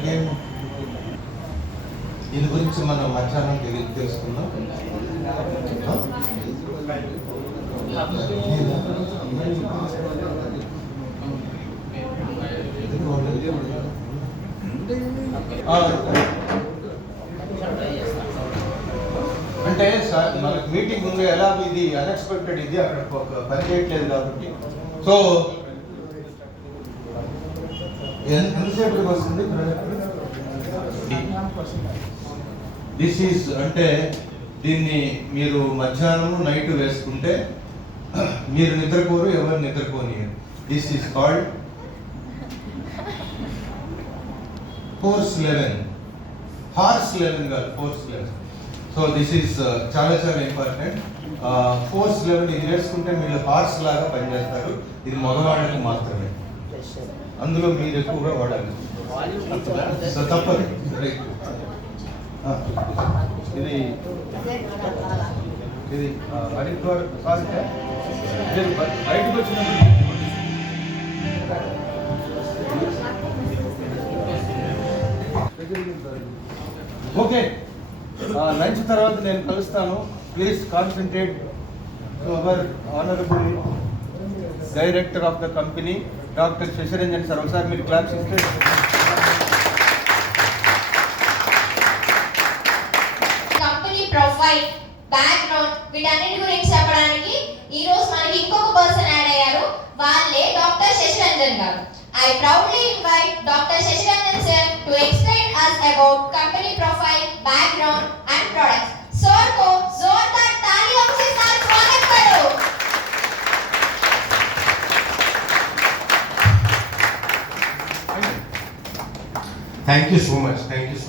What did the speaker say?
ఇంకేం దీని గురించి మనం మధ్యాహ్నం తెలుసుకుందాం. అంటే సార్ మనకు మీటింగ్ ఉంది, ఎలా ఇది అన్ఎక్స్పెక్టెడ్, ఇది అక్కడ పని చేయట్లేదు కాబట్టి. సో ఎంతసేపటికి వస్తుంది దిస్ ఈజ్ అంటే దీన్ని మీరు మధ్యాహ్నం నైట్ వేసుకుంటే మీరు నిద్రపోరు, ఎవరు నిద్రపోని. This is called force 11, horse 11 కాదు, ఫోర్స్ 11. సో దిస్ ఈస్ చాలా చాలా ఇంపార్టెంట్. ఫోర్స్ 11 ఇది వేసుకుంటే మీరు హార్స్ లాగా పనిచేస్తారు. ఇది మగవాళ్ళకి మాత్రమే, అందులో మీరు ఎక్కువగా వాడాలి. సో తప్పదు. ఇది ఇది హరిద్వార్ బయటకు వచ్చినప్పుడు ఓకే. లంచ్ తర్వాత నేను కలుస్తాను. Please concentrate to our honourable director of the company doctor Shashiranjan sir. ఒకసారి మీరు క్లాప్స్ ఇస్తే. కంపెనీ ప్రొఫైల్, బ్యాక్గ్రౌండ్, వీటన్నిటి గురించి చెప్పడానికి ఈ రోజు మనకి ఇంకొక పర్సన్ యాడ్ అయ్యారు. వాళ్ళే డాక్టర్ శశిరంజన్ గారు. I proudly invite Dr. Shashiranjan sir to explain us about company profile, background and products. Sir को जोरदार तालियों के साथ स्वागत करो. Thank you so much. Thank you so much.